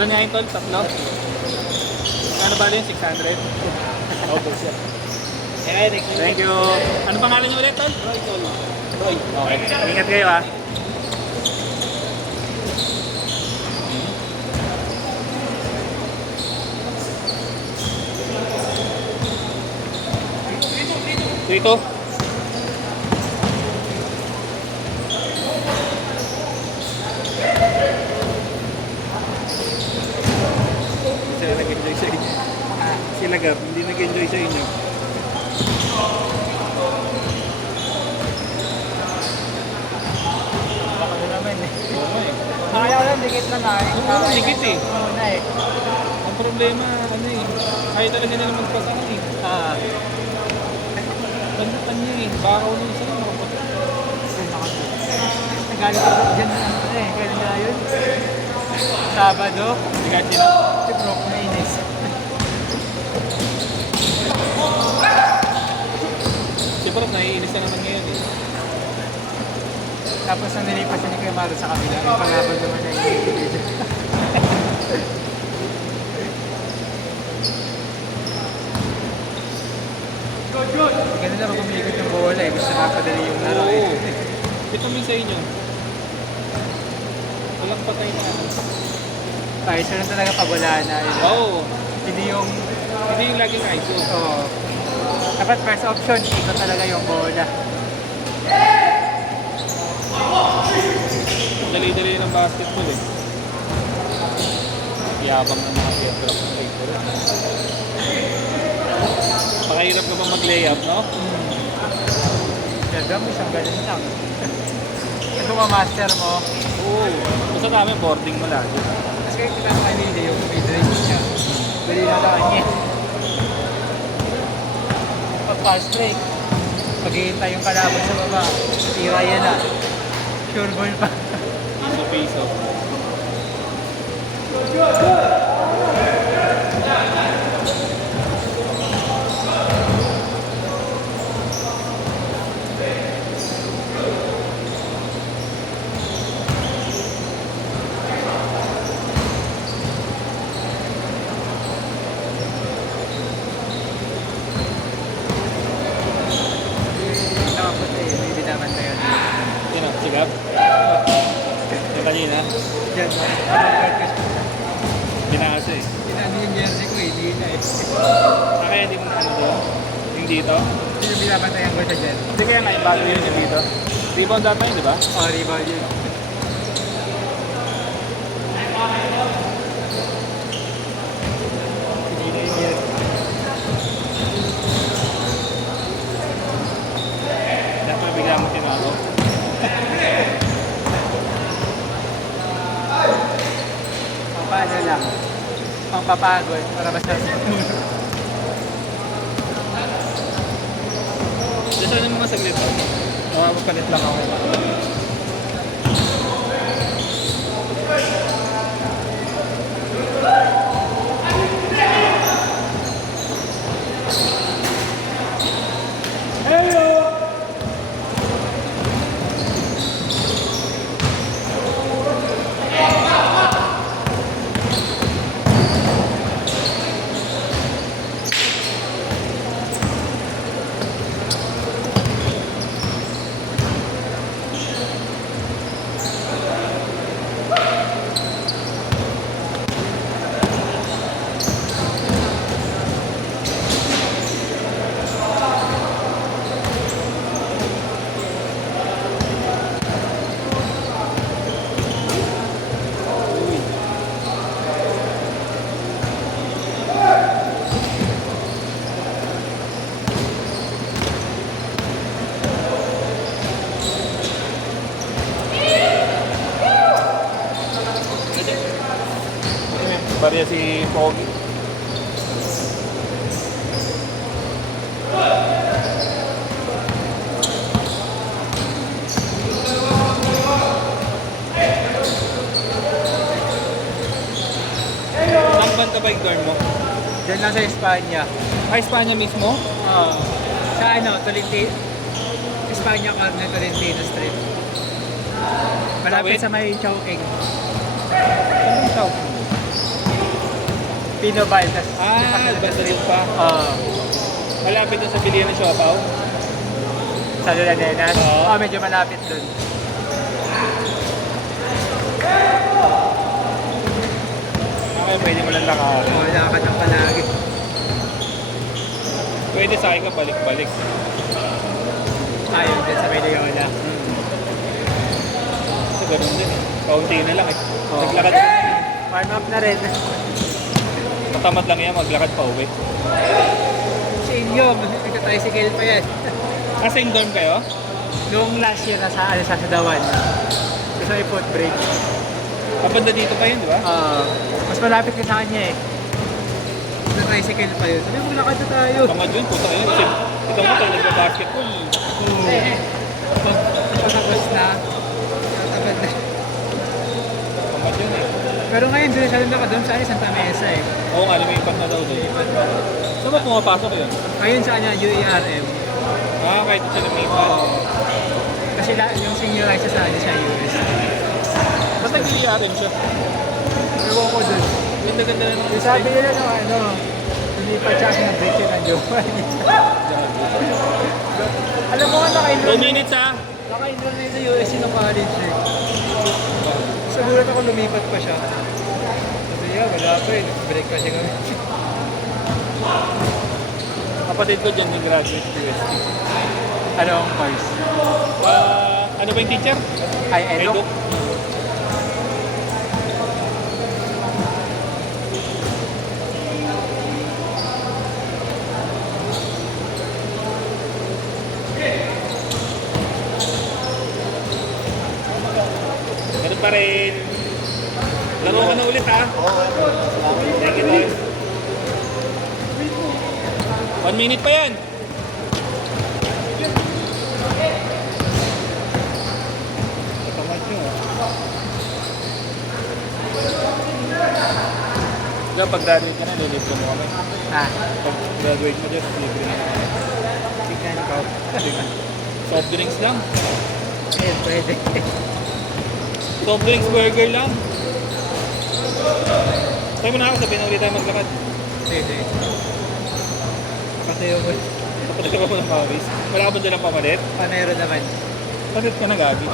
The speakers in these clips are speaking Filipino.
Ilan nga yung tol? Tatlo? Ano ba yun? 600? Okay, sir. Thank you. Ano pangalan niyo ulit, tol? Roy, tol. Roy. Okay. Ingat kayo, ha. Ito. Sila nag-enjoy sa inyo. Sila Gab, hindi nag-enjoy sa inyo. Baka na naman eh. Oo eh. Kaya lang, dikit na na. Oo, dikit eh. Muna eh. Ang problema, ano eh. Kaya talaga nila magpasangan eh. Kanya eh. Bakaw nung isa lang. Nagalit ako dyan ano eh. Kailan nga yun? Sabado. Sigat nila. Si Brock na inis. Si Prof, naiinis na naman ngayon eh. Tapos nang nilipas siya ni Kuya Maro sa kabila. Yung palaban naman na inis. Ganun lang kumikot yung bola eh. Gusto nakapadali yung laro eh. Oo. Ito may sa inyo. Walang patay na ano. Ay, siya lang talaga pagulaan na. Oo. Hindi yung... Hindi yung laging ISO. Oo. Dapat first option, ikot talaga yung bola. Dali-dali ng basketball eh. Yabang ng mga piyatro. Pakahirap ka pa mag-layup, no? Gagam, isang ganun lang. Ito ma-master mo. Oo. Basta namin boarding mo lagi. Kasi kaya kita mo kanina yung mid-range niya. Dali na lang niya. Pag-fast break, pag-iintay yung kalaban sa baba, tira yan na. Sure ball pa. Piso-piso. Tapos eh, may binaman na yun. Sino? Sigap? Yung kanina? Diyan, Binasa eh. Tinano yung jersey ko eh, hindi na eh. Kaya hindi mo na ano doon? Yung dito? Hindi yung binabantayan ko sa dyan. Hindi kaya nga yung bago yun yung dito. Rebound data yun, di ba? Oh, rebound yun. Hindi na yun yun. Dapat bigla mo tinalo. Paano lang? Pampapagod para basta Just ano mga saglit ko? Magpalit lang ako. Barya si Pogi. Ang banda ba yung dorm mo? Diyan lang sa Espanya. Espanya mismo? Oo. Sa ano, Tolentino. Espanya Corner, Tolentino Street. Malapit Tawid? sa may Chowking. Anong tawag? Pino Baldas. Basta rin pa. Oo. Malapit na sa bilihan ng Siopaw. Sa Lulanenas? Oo. Oo, medyo malapit dun. Okay, pwede mo lang lakarin. Oo, lakad ng palagi. Pwede sa akin ka balik-balik. Ayun din sa Mediola. So, ganun din eh. Kaunti na lang eh. Oo. Naglakad. Warm up na rin. Matamad lang yan, maglakad pa uwi. Si Inyo, nagka-tricycle pa yan. Same dorm kayo? Noong last year nasa Sadawan. Kasi may footbridge. Kapanda dito pa yun, di ba? Mas malapit ka sa kanya eh. Nagka-tricycle pa yun. Sabi mo, lakad na tayo. Tamad yun, puta yun. Ito mo tayo nagpa-basketball. Pagkakos na, tatagad na. Tamad yun eh. Pero ngayon, doon siya doon sa Santa Mesa eh. Oo nga, lumipat na daw doon. Saan ba pumapasok yun? Ayun sa kanya, UERM. Kahit siya lumipat. Kasi yung seniorize sa kanya siya US. Ba't nag-iiarin siya? Ewan ko doon. Ganda-ganda na naman. Yung sabi nila no, lumipat siya kasi na-break siya ng jowa niya. Alam mo nga, 2 minutes ah! naka-enroll na yun sa USC ng college eh. Sa gulat ako lumipat pa siya. Sabi niya, wala pa eh. Break pa siya kami. Kapatid ko dyan yung graduate UST. Ano ang course? Ano ba yung teacher? Ay, Edo. Ganun pa rin. Laro ka na ulit ha? Thank you, Toy. 1 minute pa yan. Tamad nyo. Diyan, pag-graduate ka na, lilibre mo kami. Pag-graduate mo dyan, libre na kami. Tignan ko. Soft drinks lang. Eh, pwede. Soft drinks, burger lang. Tayo mo na ako, sabihin na ulit tayo maglakad. Pwede. Kasi yung Kapatid ka mo ng pawis. Wala ka ba dalang pamalit? panero naman. Bakit ka na gagi?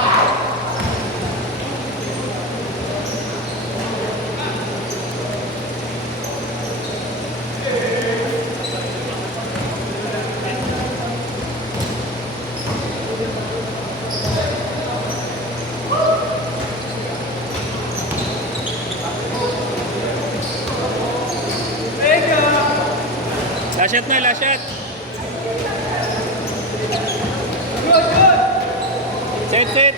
Last shot na, last shot. Set, set.